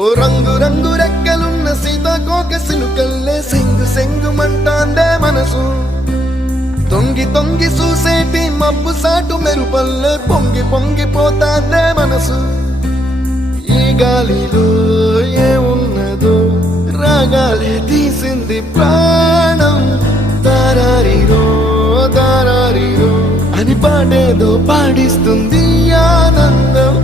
ఓ రంగు రంగు రెక్కలున్న సీతాకోక సిలుకల్లే సెంగు సెంగుమంటాందే మనసు. తొంగి తొంగి చూసేటి మబ్బు సాటు మెరుపల్లే పొంగి పొంగిపోతాందే మనసు. ఈ గాలిలో ఏమున్నదో రాగాలే తీసింది ప్రాణం. దారారిరో దారారిరో అని పాడేదో పాడిస్తుంది ఆనందం.